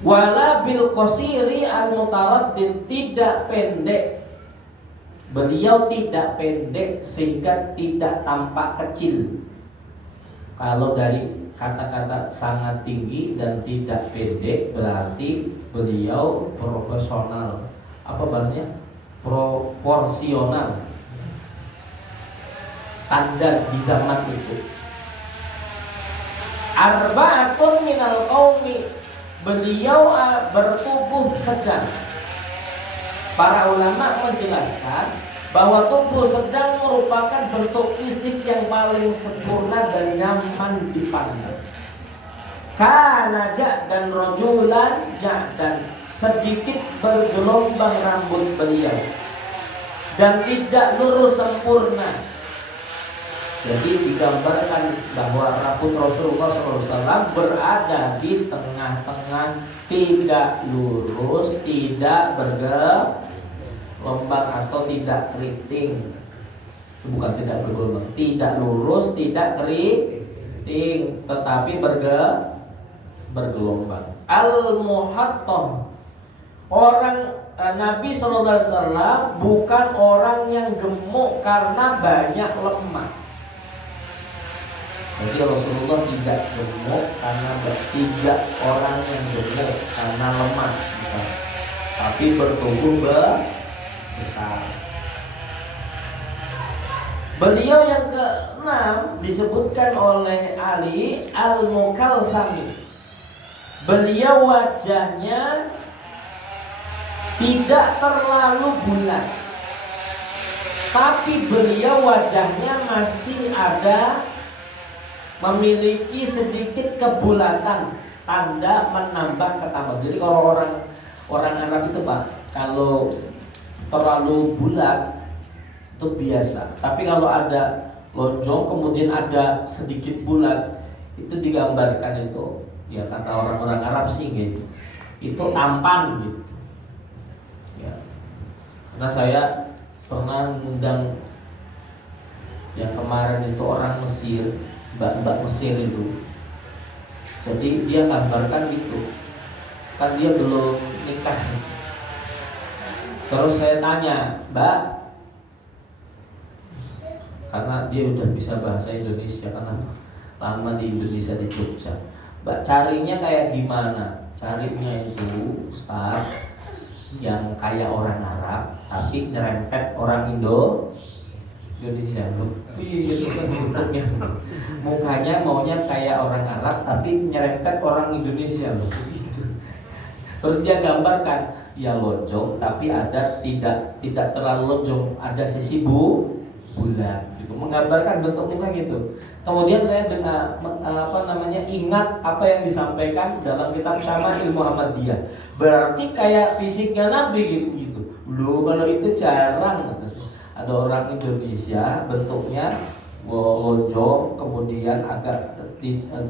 Wala bil qasiri al mutaraddid, tidak pendek. Beliau tidak pendek sehingga tidak tampak kecil. Kalau dari kata-kata sangat tinggi dan tidak pendek berarti beliau proporsional. Apa bahasanya? Proporsional. Standar di zaman itu. Arba'atun minal qaumi, beliau bertubuh sedang. Para ulama menjelaskan bahwa tubuh sedang merupakan bentuk fisik yang paling sempurna dan nyaman dipandang. Kana dan rojulan dan sedikit bergelombang rambut beliau dan tidak lurus sempurna. Jadi digambarkan bahwa rambut Rasulullah SAW berada di tengah-tengah, tidak lurus, tidak bergelombang atau tidak keriting. Bukan tidak bergelombang, tidak lurus, tidak keriting, tetapi bergelombang. Al-Muhattam, orang Nabi SAW bukan orang yang gemuk karena banyak lemak. Jadi Rasulullah tidak gemuk karena tidak orang yang gemuk karena lemah, bukan. Tapi bertubuh besar. Beliau yang ke-6 disebutkan oleh Ali Al-Mukalthami. Beliau wajahnya tidak terlalu bulat, tapi beliau wajahnya masih ada memiliki sedikit kebulatan, tanda menambah ketambah. Jadi kalau orang Arab itu Pak, kalau terlalu bulat itu biasa. Tapi kalau ada lonjong kemudian ada sedikit bulat, itu digambarkan itu, ya kata orang-orang Arab sih gitu, itu tampan gitu. Ya. Karena saya pernah mengundang yang kemarin itu orang Mesir, mbak Mesir itu. Jadi dia gambarkan gitu. Kan dia belum nikah. Terus saya tanya, Mbak, karena dia udah bisa bahasa Indonesia karena lama di Indonesia di Jogja. Mbak, carinya kayak gimana? Carinya itu Ustaz yang kayak orang Arab tapi nyerempet orang Indonesia. Iya, mukanya maunya kayak orang Arab tapi nyerempet orang Indonesia loh. Terus dia gambarkan, ya lonjong tapi ada tidak terlalu lonjong, ada sisi bulat gitu, menggambarkan bentuk muka gitu. Kemudian saya dengar ingat apa yang disampaikan dalam kitab Syama'il Muhammadiyah. Berarti kayak fisiknya Nabi gitu. Loh, kalau itu jarang. Ada orang Indonesia bentuknya lonjong, kemudian agak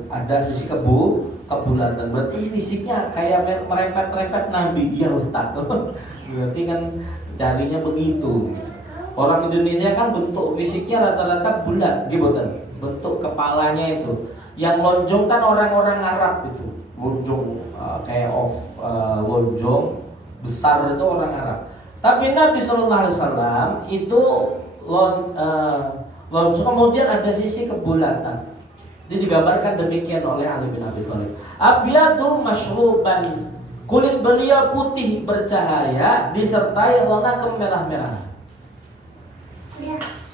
ada sisi kebulatan. Berarti fisiknya kayak merepet-repet Nabi, dia Ustaz. Berarti kan carinya begitu. Orang Indonesia kan bentuk fisiknya rata-rata bulat, gitu kan. Bentuk kepalanya itu. Yang lonjong kan orang-orang Arab itu. Lonjong lonjong besar itu orang Arab. Tapi Nabi SAW itu lonjong, kemudian ada sisi kebulatan. Ini digambarkan demikian oleh Ali bin Abi Thalib. Abyadu masyruban, kulit beliau putih bercahaya disertai warna kemerah-merahan.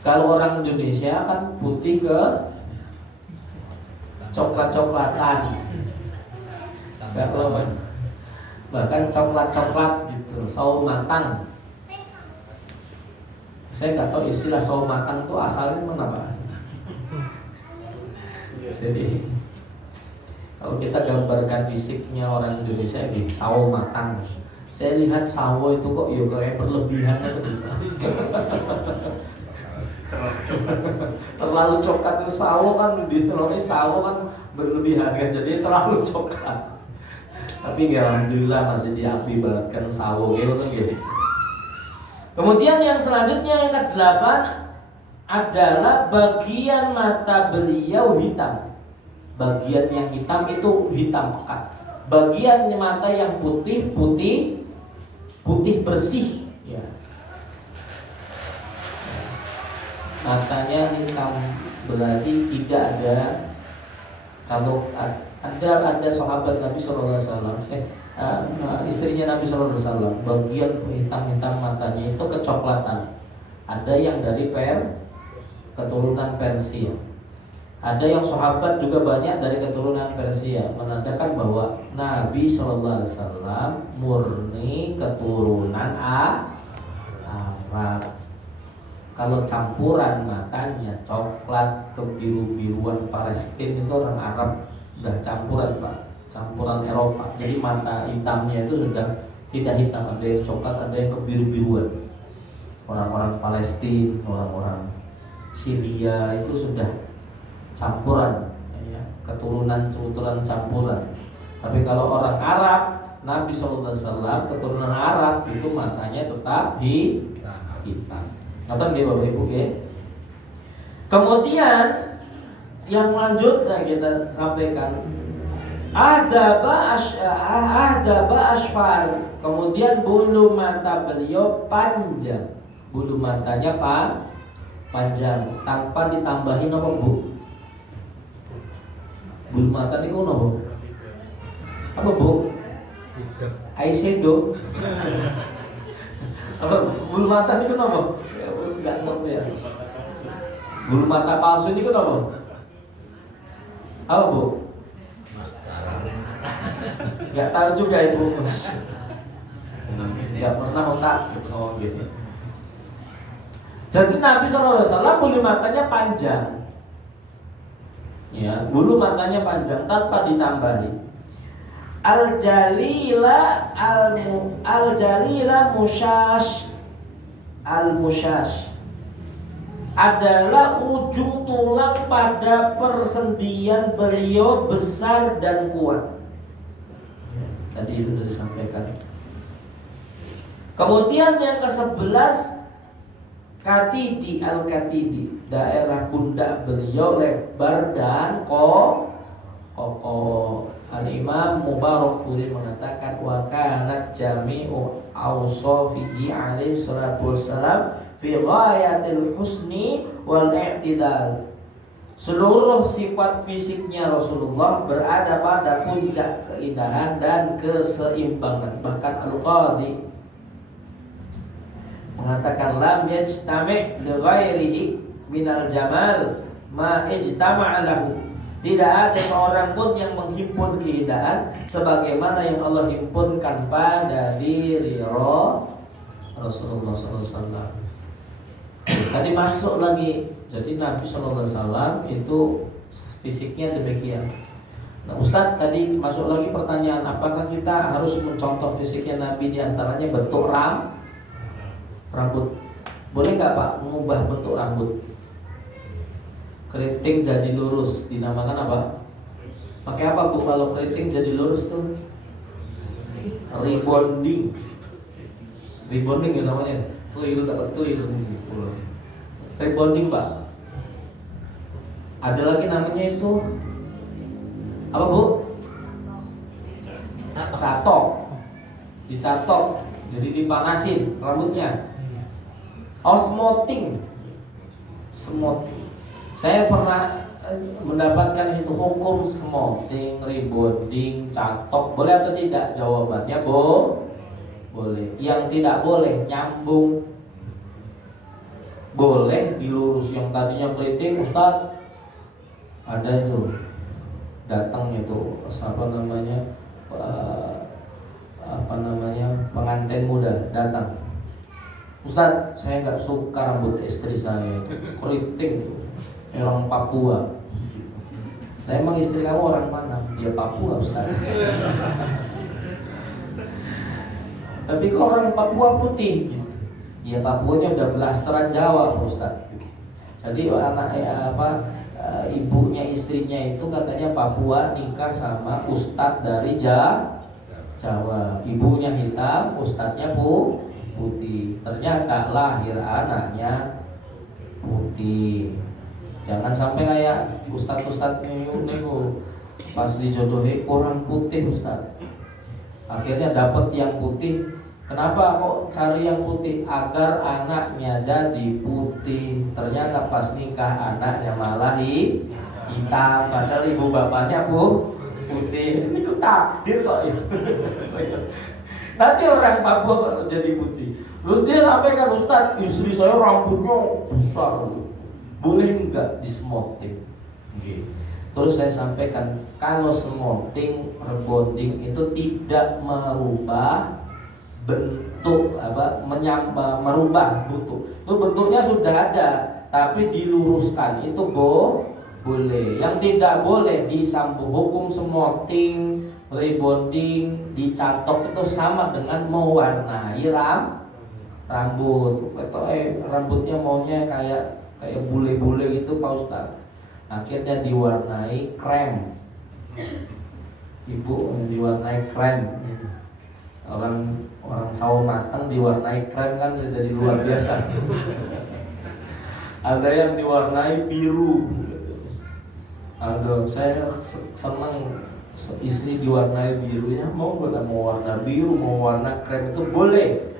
Kalau orang Indonesia kan putih ke coklat-coklatan, bahkan coklat-coklat gitu, sawo matang. Saya nggak tahu istilah sawo matang itu asalnya mana Pak. Jadi kalau kita gambarkan fisiknya orang Indonesia ini sawo matang, saya lihat sawo itu kok ya kayak berlebihan atau terlalu coklat itu sawo kan ditelurnya sawo kan berlebihan kan, jadi terlalu coklat. Tapi alhamdulillah masih diakibatkan sawo gitu kan gitu. Kemudian yang selanjutnya yang ke-8 adalah bagian mata beliau hitam. Bagian yang hitam itu hitam pekat. bagian mata yang putih bersih, ya. Matanya hitam berarti tidak ada. Kalau ada sahabat Nabi Shallallahu Alaihi Wasallam, istrinya Nabi Shallallahu Alaihi Wasallam, bagian hitam matanya itu kecoklatan. Ada yang dari keturunan Persia. Ada yang sahabat juga banyak dari keturunan Persia, menandakan bahwa Nabi Shallallahu Alaihi Wasallam murni keturunan Arab. Kalau campuran matanya coklat kebiru-biruan Palestina itu orang Arab, udah campuran Pak, campuran Eropa. Jadi mata hitamnya itu sudah tidak hitam, ada yang coklat, ada yang kebiru-biruan. Orang-orang Palestina, orang-orang Syria itu sudah campuran, ya, keturunan campuran. Tapi kalau orang Arab, Nabi SAW keturunan Arab itu matanya tetap hitam. Apa dia Bapak Ibu ya? Kemudian yang lanjut kita sampaikan ada asfar. Kemudian bulu mata beliau panjang. Bulu matanya panjang tanpa ditambahin apa Bu? Bulu mata ini apa Bu? Apa Bu? Eyeshadow. Apa bulu mata ini apa? Enggak tahu ya. Bulu mata palsu ini apa? Apa Bu? Maskara. Enggak tahu juga Ibu. Enggak pernah otak. Oh gitu. Jadi Nabi SAW bulu matanya panjang. Ya, bulu matanya panjang tanpa ditambahi. Al-jalila musyash adalah ujung tulang pada persendian beliau besar dan kuat. Tadi itu sudah disampaikan. Kemudian yang ke-11 Katidi al-Katidi, daerah pundak beliau lebar dan kokoh. Al-Imam Mubarakfuri mengatakan wa kanat jami'u awsafihi alaihi salatu wassalam fi ghayatil husni wal i'tidal. Seluruh sifat fisiknya Rasulullah berada pada puncak keindahan dan keseimbangan. Bahkan Al-Qadhi mengatakan lam yajtami' li ghairihi minal jamal ma ijtama'a lahu. Tidak ada seorang pun yang menghimpun keindahan sebagaimana yang Allah himpunkan pada diri Rasulullah SAW. Tadi masuk lagi. Jadi Nabi SAW itu fisiknya demikian. Nah Ustadz tadi masuk lagi pertanyaan, apakah kita harus mencontoh fisiknya Nabi, diantaranya bentuk rambut? Boleh nggak Pak mengubah bentuk rambut? Keriting jadi lurus dinamakan apa? Pakai apa Bu kalau keriting jadi lurus tuh? Rebonding. Rebonding ya namanya. Keliru tak keliru. Rebonding Pak. Ada lagi namanya itu apa Bu? Catok. Dicatok. Jadi dipanasin rambutnya. Osmoting. Smoting. Saya pernah mendapatkan itu hukum smoting, rebonding, catok, boleh atau tidak? Jawabannya boleh. Yang tidak boleh nyambung. Boleh dilurus. Yang tadinya keriting, Ustadz ada itu datang itu pengantin muda datang. Ustadz, saya nggak suka rambut istri saya itu keriting tuh. Orang Papua. Saya emang istri kamu orang mana? Dia Papua Ustaz. Tapi kok orang Papua putih? Ya Papuanya udah belasteran Jawa Ustaz. Jadi ibunya istrinya itu katanya Papua nikah sama ustadz dari Jawa. Ibunya hitam, ustadznya putih. Ternyata lahir anaknya putih. Jangan sampai kayak ustadz-ustadz nego Pas dijodohi orang putih Ustaz. Akhirnya dapat yang putih. Kenapa kok cari yang putih? Agar anaknya jadi putih. Ternyata pas nikah anaknya malah hitam. Padahal ibu bapaknya putih. Ini tuh takdir kok ya. Nanti orang Papua kok jadi putih. Terus dia sampaikan, Ustaz, istri saya rambutnya besar, boleh enggak di smoking? Terus saya sampaikan, kalau smoking, rebonding itu tidak merubah bentuk merubah bentuk. Itu bentuknya sudah ada, tapi diluruskan itu boleh. Yang tidak boleh disambung. Hukum smoking, rebonding, dicatok itu sama dengan mewarnai rambut. Rambutnya maunya kayak bule-bule gitu Pak Ustaz. Akhirnya diwarnai krem. Ibu diwarnai krem. Orang sawo matang diwarnai krem kan jadi luar biasa. Ada yang diwarnai biru. Aduh, saya senang istri diwarnai biru ya. Mau warna biru, mau warna krem itu boleh.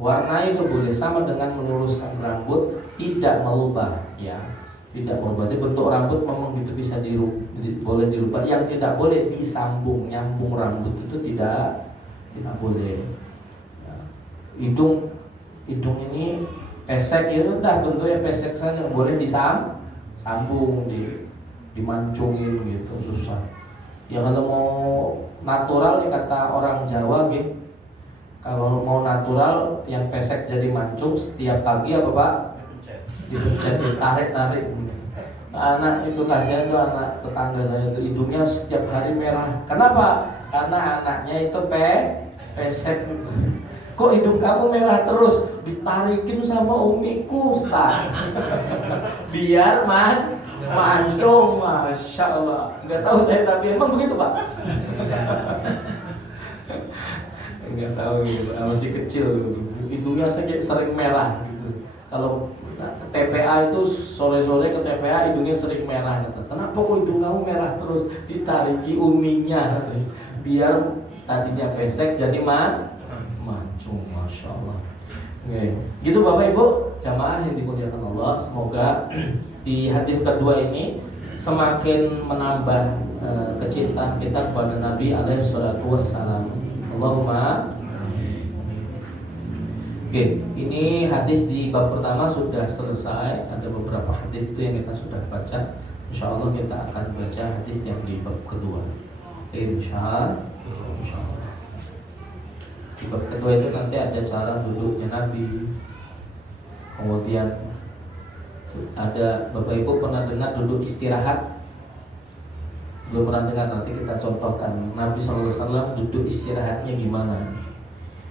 Warna itu boleh, sama dengan meluruskan rambut, tidak merubah ya. Tidak merubah. Jadi bentuk rambut memang itu bisa boleh dirubah. Yang tidak boleh disambung, nyambung rambut itu tidak boleh ya. Hidung ini pesek itu udah bentuknya pesek saja, boleh disambung, dimancungin gitu, susah ya. Kalau mau natural ya kata orang Jawa gitu, kalau mau natural yang pesek jadi mancung setiap pagi apa Pak? Dipencet, ditarik. Anak itu kasihan tuh, anak tetangga saya itu hidungnya setiap hari merah. Kenapa? Karena anaknya itu pesek. Kok hidung kamu merah terus? Ditarikin sama umiku Ustaz. Biar mancung, Masya Allah. Nggak tahu saya, tapi emang begitu Pak. Nggak tahu gitu. Masih kecil gitu. Hidungnya sering merah gitu. Kalau ke TPA itu sore-sore ke TPA hidungnya sering merah. Kenapa kok hidung kamu merah terus? Ditariki uminya, biar tadinya pesek jadi mancung, Masya Allah. Gitu Bapak Ibu jamaah yang dimuliakan Allah. Semoga di hadis kedua ini semakin menambah kecintaan kita kepada Nabi alaihi salatu wassalam. Allahumma. Oke, ini hadis di bab pertama sudah selesai. Ada beberapa hadis itu yang kita sudah baca. Insya Allah kita akan baca hadis yang di bab kedua. Insya Allah. Di bab kedua itu nanti ada cara duduknya Nabi. Kemudian ada, Bapak Ibu pernah dengar duduk istirahat? Belum pernah dengar, nanti kita contohkan Nabi SAW duduk istirahatnya gimana.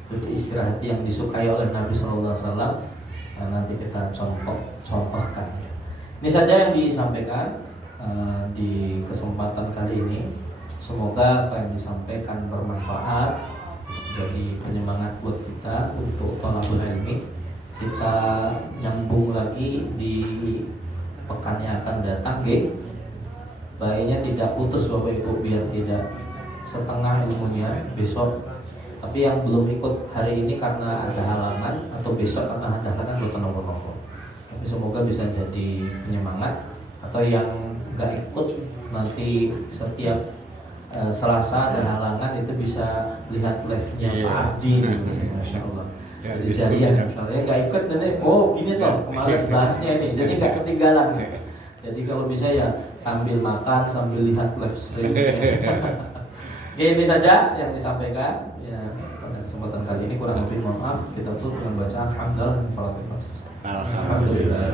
Duduk istirahat yang disukai oleh Nabi SAW. Nah, nanti kita contohkan. Ini saja yang disampaikan di kesempatan kali ini. Semoga apa yang disampaikan bermanfaat, jadi penyemangat buat kita untuk thalabul ilmi. Kita nyambung lagi di pekan yang akan datang, baiknya tidak putus Bapak Ibu, biar tidak setengah ilmunya besok. Tapi yang belum ikut hari ini karena ada halangan, atau besok karena ada halangan, bukan nomor-nomor. Tapi semoga bisa jadi penyemangat. Atau yang nggak ikut nanti setiap Selasa ada halangan itu bisa lihat live-nya Pak Ardi, Masya Allah. Jadi jariah, misalnya nggak ikut nanti, oh gini toh kemarin bahasnya ini, jadi nggak ketinggalan. Jadi kalau bisa ya sambil makan sambil lihat live stream. Oke, ini saja yang disampaikan. Ya, pada kesempatan kali ini kurang lebih mohon maaf. Kita tutup dengan bacaan hamdal dan Fatihah. Alhamdulillah.